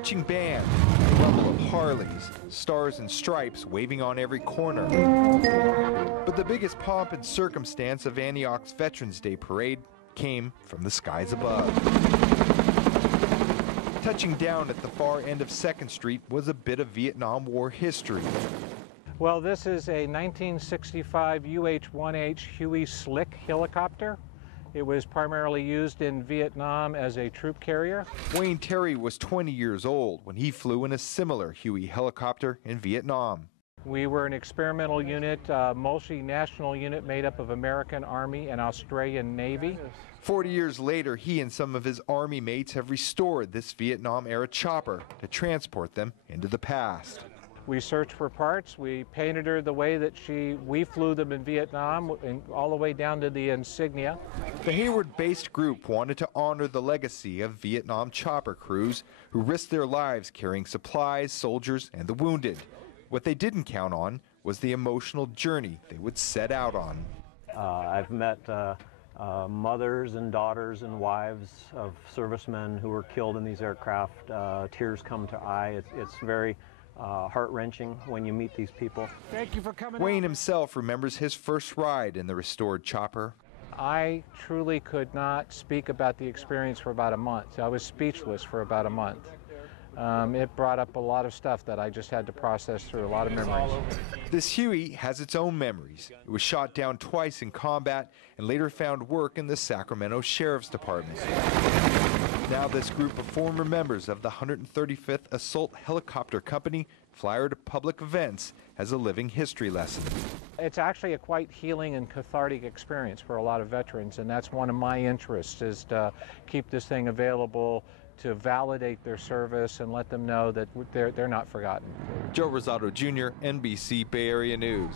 marching band, a level of Harleys, stars and stripes waving on every corner. But the biggest pomp and circumstance of Antioch's Veterans Day Parade came from the skies above. Touching down at the far end of 2nd Street was a bit of Vietnam War history. Well, this is a 1965 UH-1H Huey Slick helicopter. It was primarily used in Vietnam as a troop carrier. Wayne Terry was 20 years old when he flew in a similar Huey helicopter in Vietnam. We were an experimental unit, multinational unit made up of American Army and Australian Navy. 40 years later, he and some of his Army mates have restored this Vietnam-era chopper to transport them into the past. We searched for parts. We painted her the way that we flew them in Vietnam, and all the way down to the insignia. The Hayward-based group wanted to honor the legacy of Vietnam chopper crews who risked their lives carrying supplies, soldiers, and the wounded. What they didn't count on was the emotional journey they would set out on. I've met mothers and daughters and wives of servicemen who were killed in these aircraft. Tears come to eye. It's very heart-wrenching when you meet these people. Thank you for coming. Wayne himself remembers his first ride in the restored chopper. I truly could not speak about the experience for about a month. I was speechless for about a month. It brought up a lot of stuff that I just had to process through, a lot of memories. This Huey has its own memories. It was shot down twice in combat and later found work in the Sacramento Sheriff's Department. Now this group of former members of the 135th Assault Helicopter Company fly her to public events as a living history lesson. It's actually a quite healing and cathartic experience for a lot of veterans, and that's one of my interests, is to keep this thing available to validate their service and let them know that they're not forgotten. Joe Rosado Jr., NBC Bay Area News.